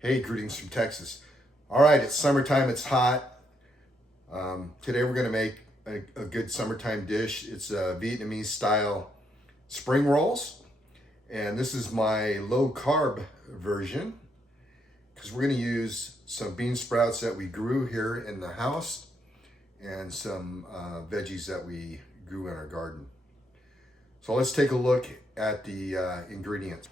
Hey, greetings from Texas. All right, it's summertime, it's hot. Today we're gonna make a good summertime dish. It's a Vietnamese style spring rolls. And this is my low carb version because we're gonna use some bean sprouts that we grew here in the house and some veggies that we grew in our garden. So let's take a look at the ingredients.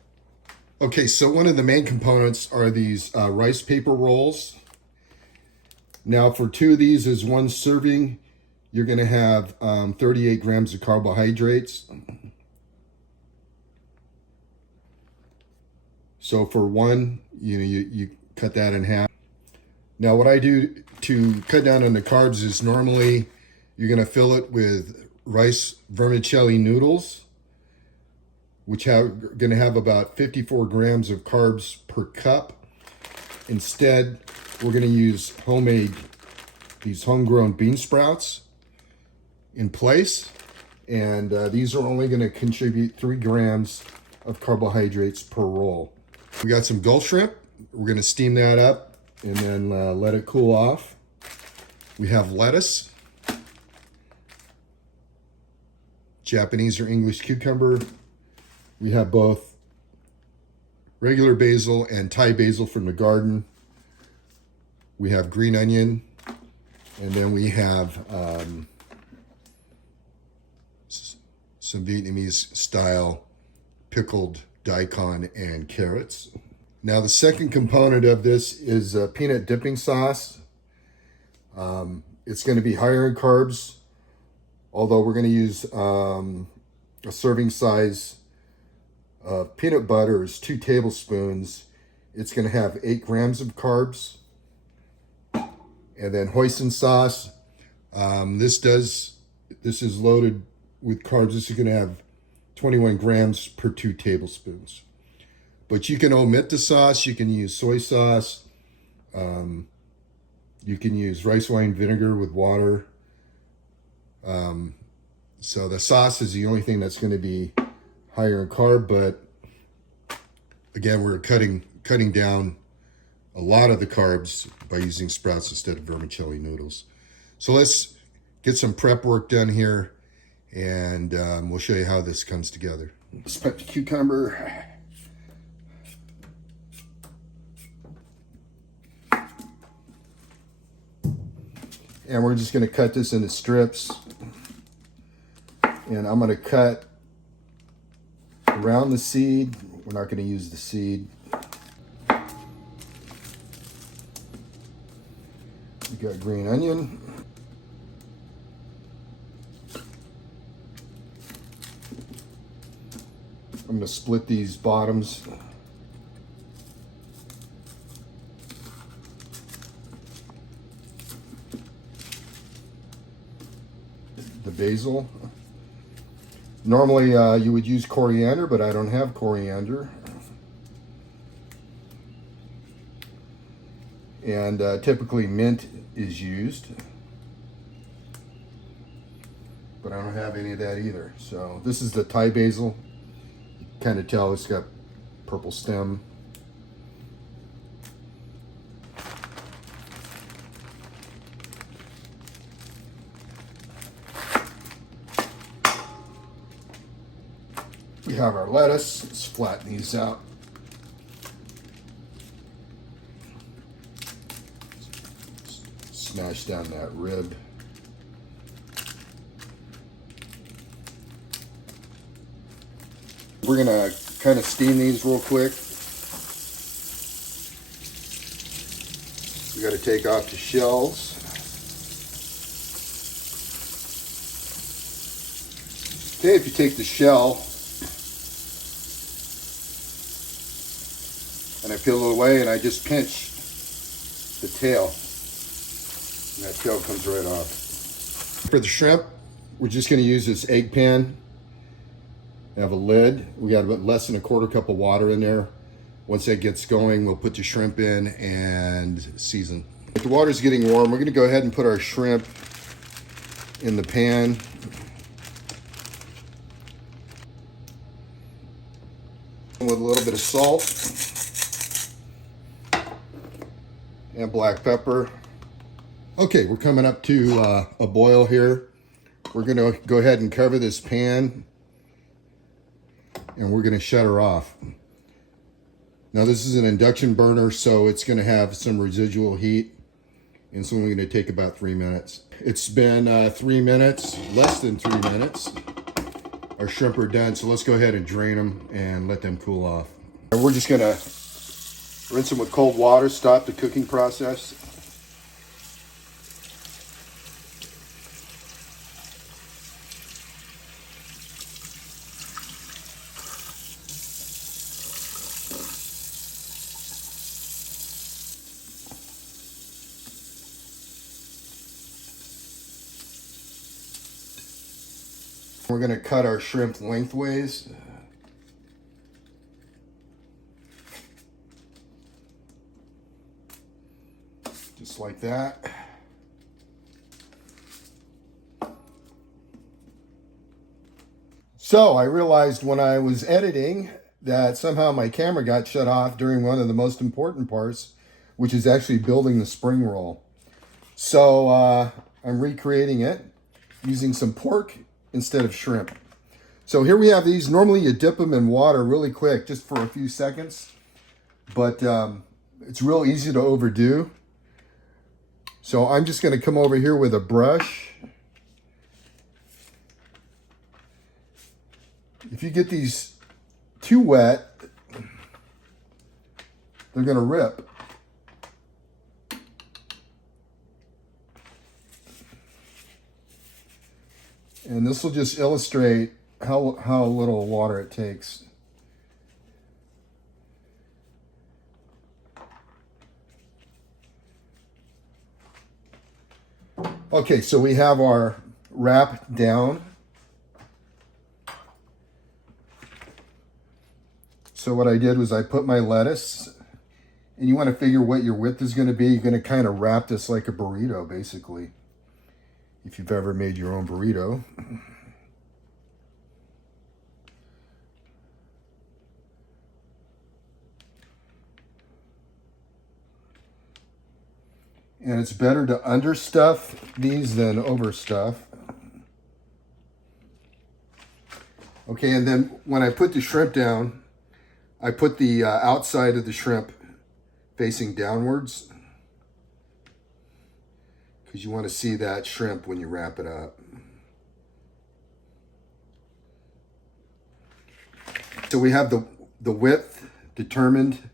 Okay, so one of the main components are these rice paper rolls. Now for two of these is one serving, you're gonna have 38 grams of carbohydrates. So for one, you cut that in half. Now what I do to cut down on the carbs is normally you're gonna fill it with rice vermicelli noodles, which are going to have about 54 grams of carbs per cup. Instead, we're going to use these homegrown bean sprouts in place. And these are only going to contribute 3 grams of carbohydrates per roll. We got some Gulf shrimp. We're going to steam that up and then let it cool off. We have lettuce, Japanese or English cucumber. We have both regular basil and Thai basil from the garden. We have green onion, and then we have some Vietnamese style pickled daikon and carrots. Now the second component of this is peanut dipping sauce. It's going to be higher in carbs, although we're going to use a serving size peanut butter is 2 tablespoons. It's going to have 8 grams of carbs. And then hoisin sauce. This is loaded with carbs. This is going to have 21 grams per 2 tablespoons. But you can omit the sauce. You can use soy sauce. You can use rice wine vinegar with water. So the sauce is the only thing that's going to be higher in carb, but again, we're cutting down a lot of the carbs by using sprouts instead of vermicelli noodles. So let's get some prep work done here, and we'll show you how this comes together. Let's put the cucumber. And we're just going to cut this into strips. And I'm going to cut around the seed. We're not going to use the seed. We got green onion. I'm going to split these bottoms. The basil. Normally you would use coriander, but I don't have coriander. And typically mint is used, but I don't have any of that either. So this is the Thai basil. You can kind of tell it's got purple stem. We have our lettuce. Let's flatten these out. Smash down that rib. We're gonna kind of steam these real quick. We gotta take off the shells. Okay, if you take the shell and I peel it away and I just pinch the tail, and that tail comes right off. For the shrimp, we're just going to use this egg pan. I have a lid. We got about less than a quarter cup of water in there. Once that gets going, we'll put the shrimp in and season. If the water's getting warm, we're going to go ahead and put our shrimp in the pan. With a little bit of salt. and black pepper. Okay, we're coming up to a boil here. We're gonna go ahead and cover this pan and we're gonna shut her off. Now this is an induction burner, so it's gonna have some residual heat. And it's only gonna take about 3 minutes. It's been 3 minutes, less than 3 minutes. Our shrimp are done, so let's go ahead and drain them and let them cool off. And we're just gonna rinse them with cold water, stop the cooking process. We're gonna cut our shrimp lengthways. Just like that. So I realized when I was editing that somehow my camera got shut off during one of the most important parts, which is actually building the spring roll. So I'm recreating it using some pork instead of shrimp. So here we have these. Normally you dip them in water really quick, just for a few seconds, but it's real easy to overdo. So I'm just gonna come over here with a brush. If you get these too wet, they're gonna rip. And this will just illustrate how little water it takes. Okay, so we have our wrap down. So what I did was I put my lettuce, and you want to figure what your width is going to be. You're going to kind of wrap this like a burrito, basically, if you've ever made your own burrito. And it's better to understuff these than overstuff. Okay, and then when I put the shrimp down, I put the outside of the shrimp facing downwards, because you want to see that shrimp when you wrap it up. So we have the width determined.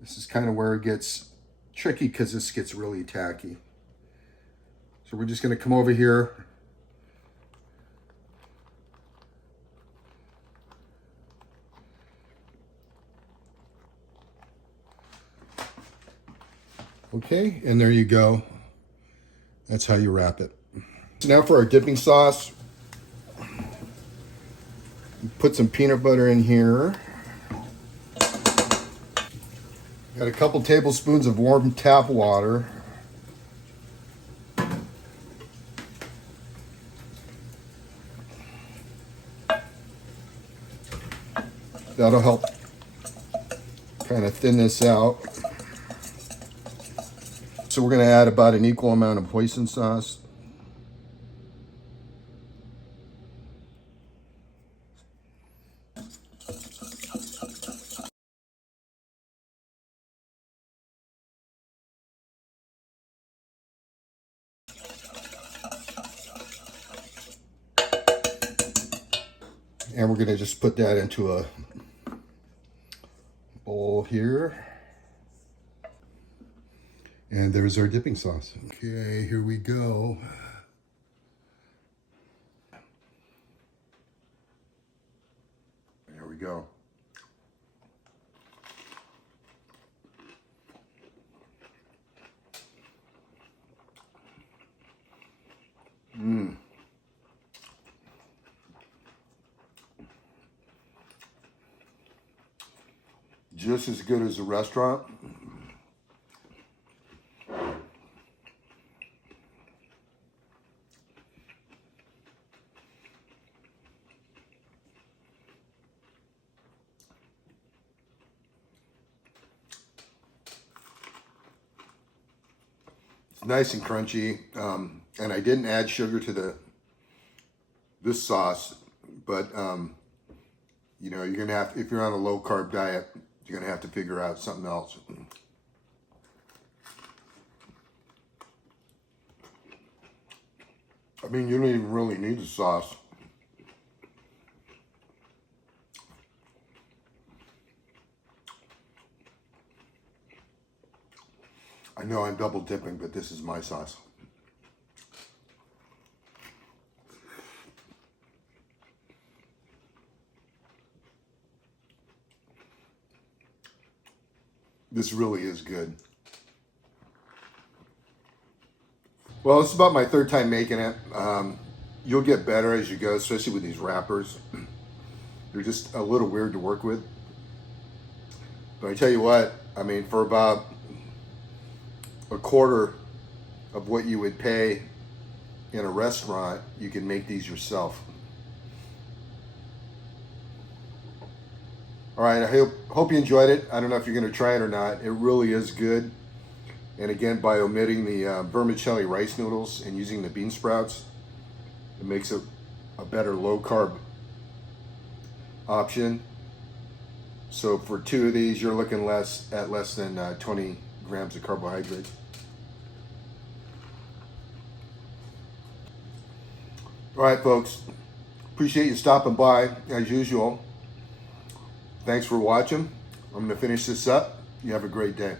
This is kind of where it gets tricky, because this gets really tacky. So we're just going to come over here. Okay, and there you go. That's how you wrap it. So now for our dipping sauce. Put some peanut butter in here. Got a couple tablespoons of warm tap water. That'll help kind of thin this out. So we're going to add about an equal amount of hoisin sauce. And we're going to just put that into a bowl here. And there's our dipping sauce. Okay, here we go. There we go. Just as good as a restaurant. nice and crunchy. And I didn't add sugar to this sauce, but you know, you're gonna have, if you're on a low carb diet, you're gonna have to figure out something else. I mean, you don't even really need the sauce. I know I'm double dipping, but this is my sauce. This really is good. Well, it's about my third time making it. You'll get better as you go, especially with these wrappers. They're just a little weird to work with. But I tell you what, I mean, for about a quarter of what you would pay in a restaurant, you can make these yourself. All right, I hope you enjoyed it. I don't know if you're gonna try it or not. It really is good. And again, by omitting the vermicelli rice noodles and using the bean sprouts, it makes it a better low carb option. So for 2 of these, you're looking at less than 20 grams of carbohydrates. All right, folks, appreciate you stopping by as usual. Thanks for watching. I'm gonna finish this up. You have a great day.